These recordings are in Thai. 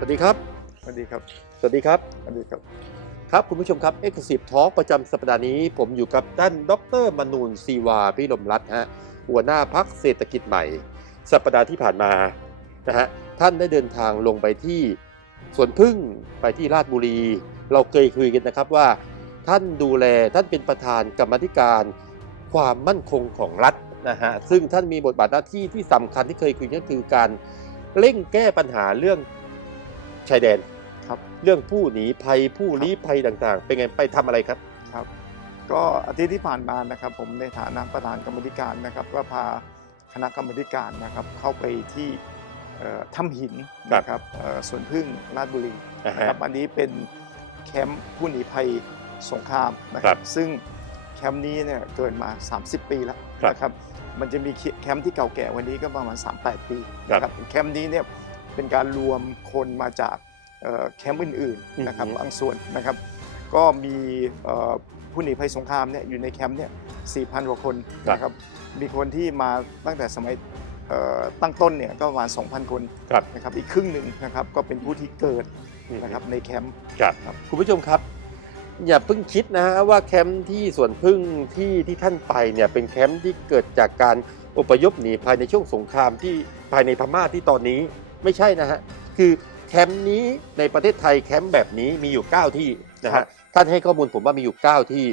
ครับ สวัสดีครับ สวัสดีครับ สวัสดีครับ ครับคุณผู้ชมครับ e x c l u s i v e Talk ประจำสัปดาห์นี้ ผมอยู่กับท่านดรมนูนซีวาพิรมรัตน์ฮะหัวหน้าพักเศรษฐกิจใหม่ สัปดาห์ที่ผ่านมานะฮะท่านได้เดินทางลงไปที่สวนพึ่งไปที่ราชบุรี เราเคยคุยกันนะครับว่า ท่านดูแลท่านเป็นประธานกรรมาธิการ ความมั่นคงของรัฐนะฮะซึ่งท่านมีบทบาทหน้าที่ที่สำคัญที่เคยคุยก็คือการเร่งแก้ปัญหาเรื่อง ชายแดนครับ เรื่องผู้หนีภัยผู้ลี้ภัยต่างๆ เป็นไงไปทำอะไรครับ ครับ ก็อาทิตย์ที่ผ่านมานะครับ ผมในฐานะประธานกรรมธิการนะครับ ก็พาคณะกรรมธิการนะครับ เข้าไปที่เอ่อถ้ำหินนะครับเอ่อสวนพึ่งราชบุรีอ่าฮะนะครับอันนี้เป็นแคมป์ผู้หนีภัยสงครามนะคครัรับบซึ่งแคมป์นี้เนี่ยเกิดมา 30 ปีแล้วครับนะครับมันจะมีแคมป์ที่เก่าแก่วันนี้ก็ประมาณ 3-8 ปีครับนะครับแคมป์นี้เนี่ย เป็นการรวมคนมาจากเอ่อแคมป์อื่นๆนะครับอือฮึบางส่วนนะครับ ก็มีเอ่อผู้หนีภัยสงครามเนี่ยอยู่ในแคมป์เนี่ย4,000กว่าคนนะครับมีคนที่มาตั้งแต่สมัยเอ่อตั้งต้นเนี่ยก็ประมาณ 2,000 คนครับนะครับอีกครึ่งหนึ่งนะครับก็เป็นผู้ที่เกิดนะครับในแคมป์ครับครับคุณผู้ชมครับ อย่าเพิ่งคิดนะฮะว่าแคมป์ที่สวนพึ่งที่ที่ท่านไปเนี่ยเป็นแคมป์ที่เกิดจากการอพยพหนีภายในช่วงสงครามที่ภายในพม่าที่ตอนนี้ ไม่ใช่นะฮะคือแคมป์นี้ในประเทศไทยแคมป์แบบนี้มีอยู่ 9 ที่นะครัฮะบท่านให้ข้อมูลผมว่ามีอยู่ 9 ที่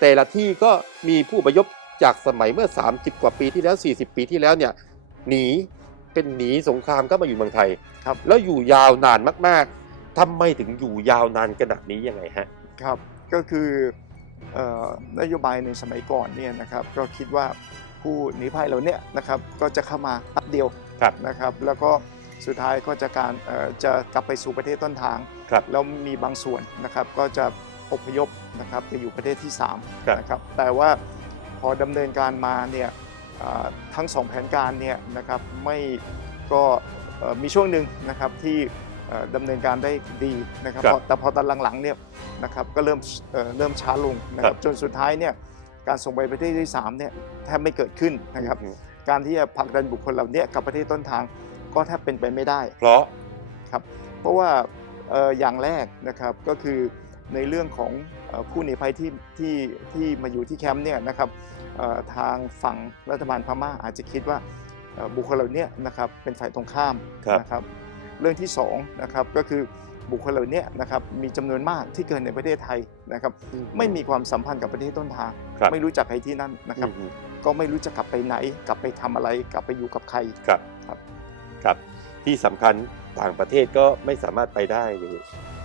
แต่ละที่ก็มีผู้อพยพจากสมัยเมื่อ 30 กว่าปีที่แล้ว 40 ปีที่แล้วเนี่ยหนีเป็นหนีสงครามก็มาอยู่เมืองไทยครับแล้วอยู่ยาวนานมากๆทำไมถึงอยู่ยาวนานขนาดนี้ยังไงฮะครับก็คือเอ่อนโยบายในสมัยก่อนเนี่ยนะครับก็คิดว่าผู้หนีภัยเหล่าเนี้นะครับก็จะเข้ามาแป๊บเดียวครับนะครับ แล้วก็ สุดท้ายก็จะการเอ่อจะกลับไปสู่ประเทศต้นทางครับแล้วมีบางส่วนนะครับก็จะอพยพนะครับไปอยู่ประเทศที่ครับ3นะครับแต่ว่าพอดำเนินการมาเนี่ยเอ่อทั้งสองแผนการเนี่ยนะครับไม่ก็เอ่อมีช่วงหนึ่งนะครับที่เอ่อดำเนินการได้ดีนะครับครับพอแต่พอตอนหลังๆเนี่ยนะครับก็เริ่มเอ่อเริ่มช้าลงนะคครัรับบจนสุดท้ายเนี่ยการส่งไปประเทศที่3เนี่ยแทบไม่เกิดขึ้นนะครับอืมการที่จะผลักดันบุคคลเหล่านี้กลับประเทศต้นทาง ก็แทบเป็นไปไม่ได้เพราะครับเพราะว่าเอ่ออย่างแรกนะครับก็คือในเรื่องของเอ่อผู้หนีภัยที่ที่ที่มาอยู่ที่แคมป์เนี่ยนะครับเอ่อทางฝั่งรัฐบาลพม่าอาจจะคิดว่าเอ่อบุคคลเหล่านี้นะครับเป็นฝ่ายตรงข้ามครับนะครับเรื่องที่สองนะครับก็คือบุคคลเหล่านี้นะครับมีจำนวนมากที่เกิดในประเทศไทยนะครับไม่มีความสัมพันธ์กับประเทศต้นทางครับไม่รู้จักใครที่นั่นนะครับอืมก็ไม่รู้จะกลับไปไหน กลับไปทำอะไรกลับไปอยู่กับใครครับ ครับครับ ที่สำคัญต่างประเทศก็ไม่สามารถไปได้เลย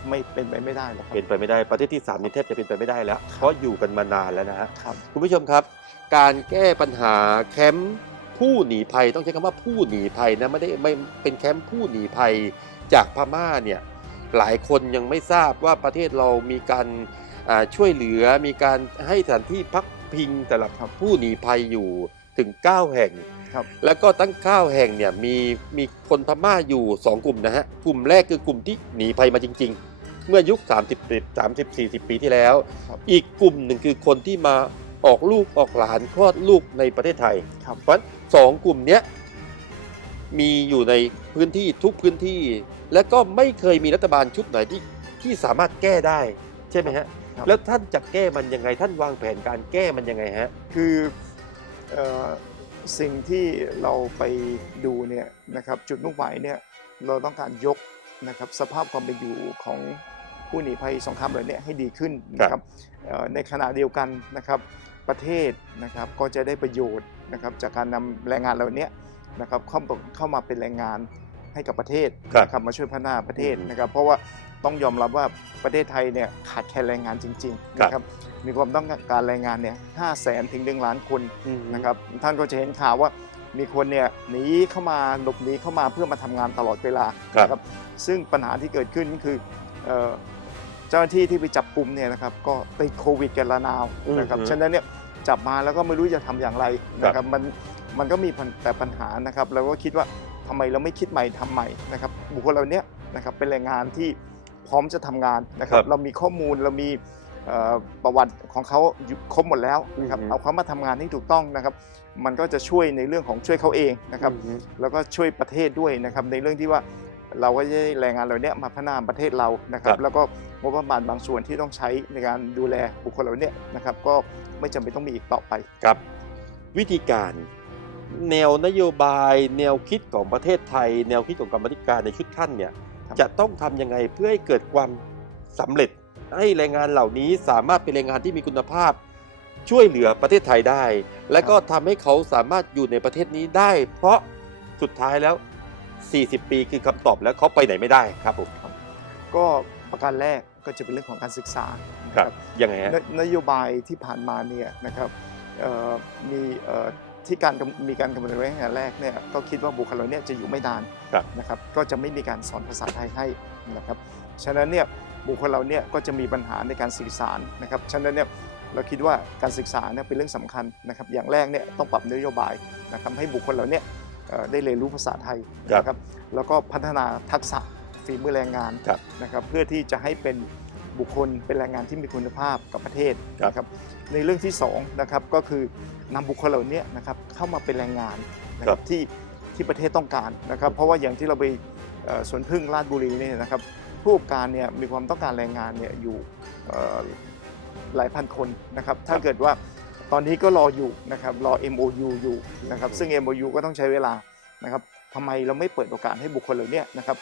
ไม่เป็นไปไม่ได้หรอกครัเป็นไปไม่ได้ประเทศที่สามนี่แทบจะเป็นไปไม่ได้แล้ว เพราะอยู่กันมานานแล้วนะฮะครับ คุณผู้ชมครับ การแก้ปัญหาแคมป์ผู้หนีภัยต้องใช้คำว่าผู้หนีภัยนะไม่ได้ไม่เป็นแคมป์ผู้หนีภัยจากพม่าเนี่ยหลายคนยังไม่ทราบว่าประเทศเรามีการอ่าช่วยเหลือมีการให้สถานที่พักพิงสำหรับผู้หนีภัยอยู่ ถึง 9 แห่ง ครับ แล้วก็ตั้ง 9 แห่งเนี่ยมีมีคนพม่าอยู่ 2 กลุ่มนะฮะ กลุ่มแรกคือกลุ่มที่หนีภัยมาจริง ๆ เมื่อยุค 30 30 40 ปีที่แล้ว ครับ อีกกลุ่มหนึ่งคือคนที่มาออกลูกออกหลานคลอดลูกในประเทศไทย ครับ เพราะฉะนั้นสองกลุ่มเนี้ยมีอยู่ในพื้นที่ทุกพื้นที่ และก็ไม่เคยมีรัฐบาลชุดไหนที่ที่สามารถแก้ได้ใช่ไหมฮะครับ แล้วท่านจะแก้มันยังไงท่านวางแผนการแก้มันยังไงฮะ คือเอ่อ สิ่งที่เราไปดูเนี่ยนะครับจุดมุ่งหมายเนี่ยเราต้องการยกนะครับสภาพความเป็นอยู่ของผู้หนีภัยสงครามเหล่านี้ให้ดีขึ้นนะครับในขณะเดียวกันนะครับประเทศนะครับก็จะได้ประโยชน์นะครับจากการนำแรงงานเหล่านี้นะครับเข้าเข้ามาเป็นแรงงาน ให้กับประเทศครับนะครับมาช่วยพัฒนาประเทศอืมนะครับเพราะว่าต้องยอมรับว่าประเทศไทยเนี่ยขาดแคลนแรงงานจริงๆนะครับมีความต้องการแรงงานเนี่ยห้าแสนถึงหนึ่งล้านคนนะครับท่านก็จะเห็นข่าวว่ามีคนเนี่ยหนีเข้ามาหลบหนีเข้ามาเพื่อมาทำงานตลอดเวลาครับนะซึ่งปัญหาที่เกิดขึ้นก็คือเอ่อเจ้าหน้าที่ที่ไปจับกลุ่มเนี่ยนะครับก็ติดโควิดกันละนาวนะครับอือฮึฉะนั้นเนี่ยจับมาแล้วก็ไม่รู้จะทำอย่างไรนะครับมันมันก็มีปัญแต่ปัญหานะครับเราก็คิดว่า ทำไมเราไม่คิดใหม่ทำใหม่นะครับบุคคลเหล่านี้นะครับเป็นแรงงานที่พร้อมจะทำงานนะครัครับบเรามีข้อมูลเรามีเอ่อประวัติของเขาอยู่ครบหมดแล้วนะครับอือฮึเอาเขามาทำงานให้ถูกต้องนะครับ มันก็จะช่วยในเรื่องของช่วยเขาเองนะครับอืมแล้วก็ช่วยประเทศด้วยนะครับ ในเรื่องที่ว่าเราก็จะได้แรงงานเหล่าเนี้ยมาพัฒนาประเทศเรานะครัครับบแล้วก็งบประมาณบางส่วนที่ต้องใช้ในการดูแลบุคคลเหล่าเนี้ยนะครับ ก็ไม่จำเป็นต้องมีอีกต่อไปครับ วิธีการ แนวนโยบาย แนวคิดของประเทศไทย แนวคิดของกรรมาธิการในชุดท่านเนี่ยครับจะต้องทำยังไงเพื่อให้เกิดความสำเร็จ ให้แรงงานเหล่านี้สามารถเป็นแรงงานที่มีคุณภาพ ช่วยเหลือประเทศไทยได้ และก็ทำให้เขาสามารถอยู่ในประเทศนี้ได้ เพราะสุดท้ายแล้ว 40 ปีคือคำตอบแล้วเขาไปไหนไม่ได้ครับผมก็ประการแรกก็จะเป็นเรื่องของการศึกษานะครับยังไงฮะนนโยบายที่ผ่านมาเนี่ยนะครับเอ่อมีเอ่อ ที่การกำมีการกำหนดไว้ตั้งแต่แรกเนี่ยก็คิดว่าบุคคลเหล่าเนี้จะอยู่ไม่นานครับ นะครับก็จะไม่มีการสอนภาษาไทยให้นะครับฉะนั้นเนี่ยบุคคลเราเนี่ยก็จะมีปัญหาในการสื่อสารนะครับฉะนั้นเนี่ยเราคิดว่าการศึกษาเนี่ยเป็นเรื่องสำคัญนะครับอย่างแรกเนี่ยต้องปรับนโยบายนะครับให้บุคคลเหล่าเนี้เอ่อได้เรียนรู้ภาษาไทยนะครับแล้วก็พัฒนาทักษะฝีมือแรงงาน ครับ นะครับเพื่อที่จะให้เป็น บุคคลเป็นแรงงานที่มีคุณภาพกับประเทศครับนะครับในเรื่องที่2นะครับก็คือนำบุคคลเหล่านี้นะครับเข้ามาเป็นแรงงานนะคครัรับบที่ที่ประเทศต้องการนะครับ เพราะว่าอย่างที่เราไปเอ่อสวนพึ่งราชบุรีเนี่ยนะครับผู้ประกอบการเนี่ยมีความต้องการแรงงานเนี่ยอยู่เอ่อหลายพันคนนะครับ ถ้าเกิดว่าตอนนี้ก็รออยู่นะครับรอ MOU อยู่นะครับซึ่ง MOU ก็ต้องใช้เวลานะครับทำไมเราไม่เปิดโอกาสให้บุคคลเหล่านี้นะครับ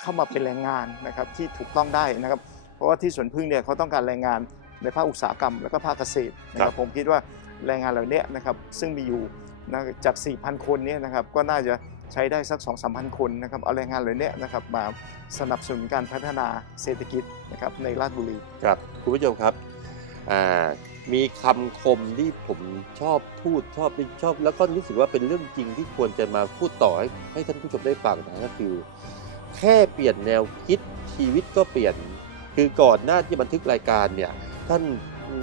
เข้ามาเป็นแรงงานนะครับที่ถูกต้องได้นะครับ เพราะว่าที่สวนพึ่งเนี่ยเขาต้องการแรงงานในภาคอุตสาหกรรม แล้วก็ภาคเกษตรนะคครัรับบผมคิดว่าแรงงานเหล่านี้นะครับซึ่งมีอยู่นะจาก 4,000 คนเนี่ยนะครับก็น่าจะใช้ได้สัก 2 3 0 0 0 คนนะครับเอาแรงงานเหล่านี้นะครับมาสนับสนุนการพัฒนาเศรษฐกิจนะครับในราชบุรีครับคุณผู้ชมครับอ่ามีคำคมที่ผมชอบพูดชอบชอบ แล้วก็รู้สึกว่าเป็นเรื่องจริงที่ควรจะมาพูดต่อให้ให้ท่านผู้ชมได้ฟังนะก็คือ แค่เปลี่ยนแนวคิดชีวิตก็เปลี่ยน คือก่อนหน้าที่บันทึกรายการเนี่ยท่าน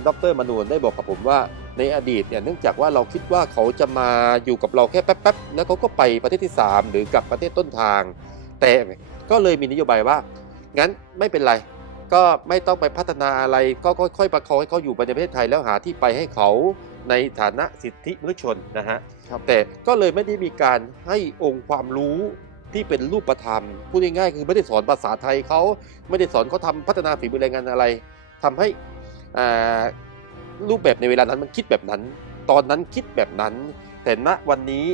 ดรมนูนได้บอกกับผมว่าในอดีตเนี่ยเนื่องจากว่าเราคิดว่าเขาจะมาอยู่กับเราแค่แป๊บๆแล้วเขาก็ไปประเทศที่ 3 หรือกลับประเทศต้นทาง แต่ก็เลยมีนโยบายว่า งั้นไม่เป็นไร ก็ไม่ต้องไปพัฒนาอะไรก็ค่อยๆประคองให้เขาอยู่ในประเทศไทยแล้วหาที่ไปให้เขาในฐานะสิทธิมนุษยชนนะฮะครับแต่ก็เลยไม่ได้มีการให้องค์ความรู้ ที่เป็นรูปธรรมพูดง่ายๆคือไม่ได้สอนภาษาไทยเขาไม่ได้สอนเขาทำพัฒนาฝีมือแรงงานอะไรทำให้อ่ารูปแบบในเวลานั้นมันคิดแบบนั้น ตอนนั้นคิดแบบนั้น แต่ณวันนี้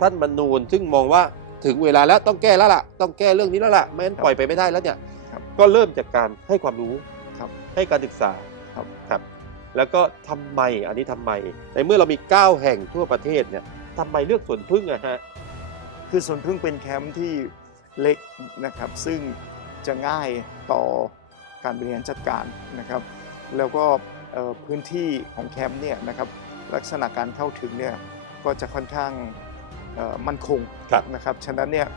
ท่านมนูนซึ่งมองว่าถึงเวลาแล้วต้องแก้แล้วล่ะ ต้องแก้เรื่องนี้แล้วล่ะไม่งั้นปล่อยไปไม่ได้แล้วเนี่ยครับก็เริ่มจากการให้ความรู้ครับให้การศึกษาครับครับแล้วก็ทำไมอันนี้ทำไมในเมื่อเรามี 9 แห่งทั่วประเทศเนี่ยทำไมเลือกสวนพึ่งอะฮะ คือสวนพึ่งเป็นแคมป์ที่เล็กนะครับ ซึ่งจะง่ายต่อการบริหารจัดการนะครับ แล้วก็เอ่อพื้นที่ของแคมป์เนี่ยนะครับลักษณะการเข้าถึงเนี่ยก็จะค่อนข้างเอ่อมั่นคงครับนะครับฉะนั้นเนี่ย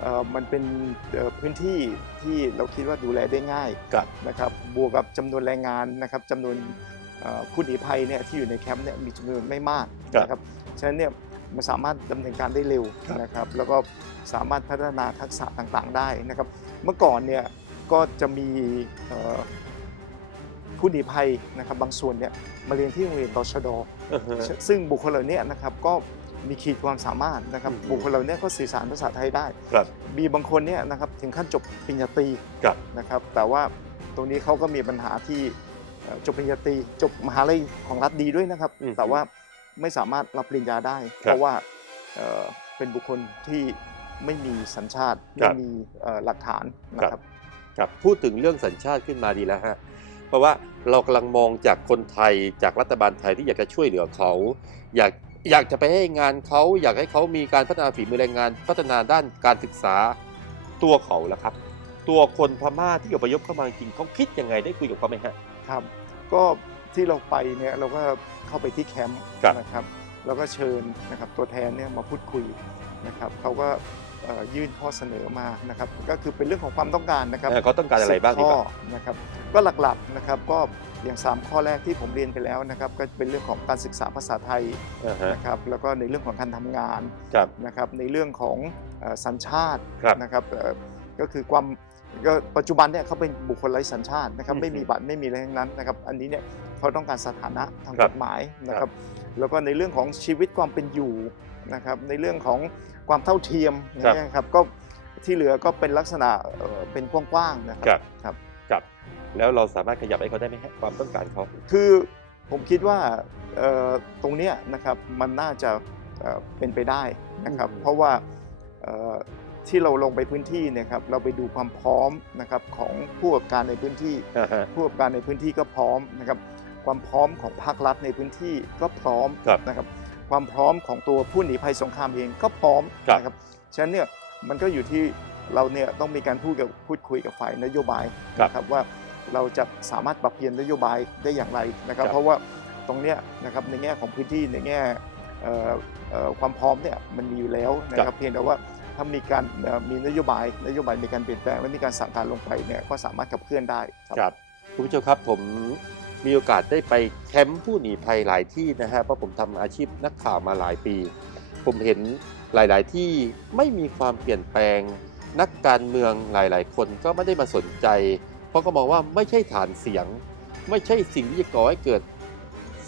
เอ่อมันเป็นเอ่อพื้นที่ที่เราคิดว่าดูแลได้ง่ายครับนะครับบวกกับจำนวนแรงงานนะครับจำนวนเอ่อผู้หนีภัยเนี่ยที่อยู่ในแคมป์เนี่ยมีจำนวนไม่มากครับนะครับฉะนั้นเนี่ย มันสามารถดำเนินการได้เร็วครับนะครับ แล้วก็สามารถพัฒนาทักษะต่างๆ ได้นะครับ เมื่อก่อนเนี่ยก็จะมีเอ่อผู้หนีภัยนะครับบางส่วนเนี่ยมาเรียนที่โรงเรียนตชดอือฮะซึ่งบุคคลเหล่านี้นะครับก็มีขีดความสามารถนะครับอืมบุคคลเหล่านี้ก็สื่อสารภาษาไทยได้ครับมีบางคนเนี่ยนะครับถึงขั้นจบปริญญาตรีครับนะครับแต่ว่าตรงนี้เขาก็มีปัญหาที่เอ่อจบปริญญาตรีจบมหาลัยของรัฐดีด้วยนะครับอืมแต่ว่า ไม่สามารถรับปริญญาได้ครับเพราะว่าเอ่อเป็นบุคคลที่ไม่มีสัญชาติครัไม่บมีเอ่อหลักฐานนะครับครับพูดถึงเรื่องสัญชาติขึ้นมาดีแล้วฮะเพราะว่าเรากำลังมองจากคนไทยจากรัฐบาลไทยที่อยากจะช่วยเหลือเขา อยากอยากจะไปให้งานเขาอยากให้เขามีการพัฒนาฝีมือแรงงาน พัฒนาด้านการศึกษาตัวเขาแล้วครับ ตัวคนพม่าที่อพยพเข้ามาจริงเขาคิดยังไงได้คุยกับเขาไหมฮะครับ ก็ ที่เราไปเนี่ยเราก็เข้าไปที่แคมป์ครับ นะครับแล้วก็เชิญนะครับตัวแทนเนี่ยมาพูดคุยนะครับเขาก็เอ่อยื่นข้อเสนอมานะครับก็คือเป็นเรื่องของความต้องการนะครับ เออเขาต้องการอะไรบ้าง10ดีข้กอว่า นะครับก็หลักๆนะครับก็อย่าง 3 ข้อแรกที่ผมเรียนไปแล้วนะครับก็เป็นเรื่องของการศึกษาภาษาไทยอ่าฮะนะครับแล้วก็ในเรื่องของการทำงานครับ นะครับในเรื่องของเอ่อสัญชาติครับ นะครับเอ่อก็คือความ ก็ปัจจุบันเนี่ยเขาเป็นบุคคลไร้สัญชาตินะครับอืมไม่มีบัตรไม่มีอะไรทั้งนั้นนะครับอันนี้เนี่ยเขาต้องการสถานะทางครักบฎหมายนะคครัรับบแล้วก็ในเรื่องของชีวิตความเป็นอยู่นะครับในเรื่องของความเท่าเทียมครับนะครับก็ที่เหลือก็เป็นลักษณะเอ่อเป็นกว้างๆนะคครัรับครับครับแล้วเราสามารถขยับให้เขาได้ไหมฮะความต้องการเขาคือผมคิดว่าเอ่อตรงเนี้ยนะครับมันน่าจะเอ่อเป็นไปได้นะครับเพราะว่าเอ่อ ที่เราลงไปพื้นที่เนยครับเราไปดูความพร้อมนะครับของผู้ประกอบการในพื้นที่ อ่าฮะ ผู้ประกอบการในพื้นที่ก็พร้อมนะครับความพร้อมของภาครัฐในพื้นที่ก็พร้อมครับนะครับความพร้อมของตัวผู้หนีภัยสงครามเองก็พร้อมครับ นะครับฉะนั้นเนี่ยมันก็อยู่ที่เราเนี่ยต้องมีการพูดกับพูดคุยกับฝ่ายนโยบายนะครับว่าเราจะสามารถปรับเปลี่ยนนโยบายได้อย่างไรนะครับครับเพราะว่าตรงเนี้ยนะครับในแง่ของพื้นที่ในแง่เอ่อเอ่อความพร้อมเนี่ยมันมีอยู่แล้วนะครับเพียงแต่ว่า ถ้ามีการมีนโยบายนโยบายมีการเปลี่ยนแปลงและมีการสั่งการลงไปเนี่ยก็สามารถขับเคลื่อนได้ครับคุณผู้ชมครับผมมีโอกาสได้ไปแคมป์ผู้หนีภัยหลายที่นะฮะเพราะผมทำอาชีพนักข่าวมาหลายปี ผมเห็นหลาย ๆ ที่ไม่มีความเปลี่ยนแปลง นักการเมืองหลาย ๆ คนก็ไม่ได้มาสนใจ เพราะก็มองว่าไม่ใช่ฐานเสียง ไม่ใช่สิ่งที่จะก่อให้เกิด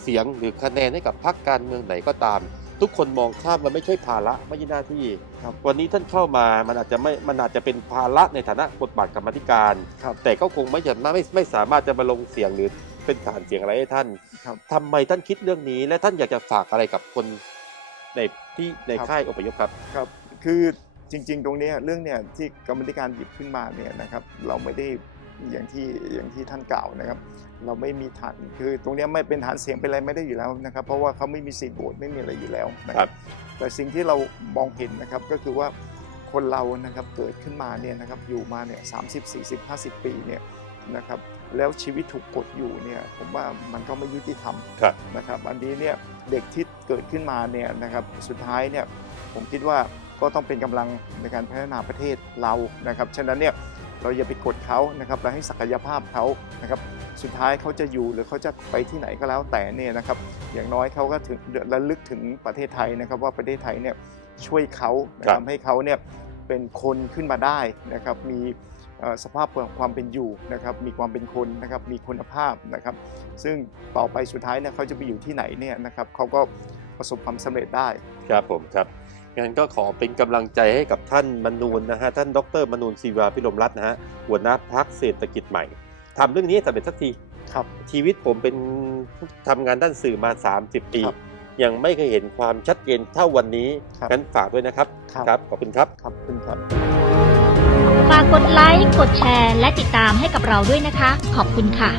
เสียงหรือคะแนนให้กับพรรคการเมืองไหนก็ตาม ทุกคนมองข้ามมันไม่ใช่ภาระไม่ใช่หน้าที่ครับวันนี้ท่านเข้ามามันอาจจะไม่มันอาจจะเป็นภาระในฐานะบทบาทกรรมาธิการ ครับแต่ก็คงไม่จะไม่ไม่สามารถจะมาลงเสียงหรือเป็นฐานเสียงอะไรให้ท่านครับ ทำไมท่านคิดเรื่องนี้ และท่านอยากจะฝากอะไรกับคนในที่ในครับ ค่ายอพยพครับ ครับ คือจริงๆ ตรงเนี้ยเรื่องเนี่ยที่กรรมธิการหยิบขึ้นมาเนี่ยนะครับ เราไม่ได้ อย่างที่อย่างที่ท่านกล่าวนะครับ เราไม่มีฐานคือตรงเนี้ยไม่เป็นฐานเสียงเป็นอะไรไม่ได้อยู่แล้วนะครับ เพราะว่าเขาไม่มีสิทธิ์โหวตไม่มีอะไรอยู่แล้วนะคครัรับบแต่สิ่งที่เรามองเห็นนะครับก็คือว่าคนเรานะครับเกิดขึ้นมาเนี่ยนะครับอยู่มาเนี่ยสามสิบสี่สิบห้าสิบปีเนี่ยนะครับแล้วชีวิตถูกกดอยู่เนี่ยผมว่ามันก็ไม่ยุติธรรมครับนะครับอันนี้เนี่ยเด็กที่เกิดขึ้นมาเนี่ยนะครับสุดท้ายเนี่ยผมคิดว่าก็ต้องเป็นกำลังในการพัฒนาประเทศเรานะครับฉะนั้นเนี่ย เราอย่าไปกดเขานะครับและให้ศักยภาพเขานะครับสุดท้ายเขาจะอยู่หรือเขาจะไปที่ไหนก็แล้วแต่เนี่ยนะครับอย่างน้อยเขาก็ถึงระลึกถึงประเทศไทยนะครับ ว่าประเทศไทยเนี่ยช่วยเขานะครัทำบให้เขาเนี่ยเป็นคนขึ้นมาได้นะครับมีเอ่อสภาพของความเป็นอยู่นะครับมีความเป็นคนนะครับมีคุณภาพนะครับ ซึ่งต่อไปสุดท้ายเนี่ยเขาจะไปอยู่ที่ไหนเนี่ยนะครับเขาก็ ประสบความสำเร็จได้ครับผมครับงั้นก็ขอเป็นกำลังใจให้กับท่านมนูนนะฮะท่านดรมนูนศิวาพิรมรัตน์นะฮะหัวหน้าพักเศรษฐกิจใหม่ทำเรื่องนี้ให้สำเร็จสักทีครับชีวิตผมเป็นทำงานด้านสื่อมา 30 ปีครับยังไม่เคยเห็นความชัดเจนเท่าวันนี้ครับงั้นฝากด้วยนะครับครับครับขอบคุณครับครับคุณครับฝากกดไลค์กดแชร์ และติดตามให้กับเราด้วยนะคะ ขอบคุณค่ะ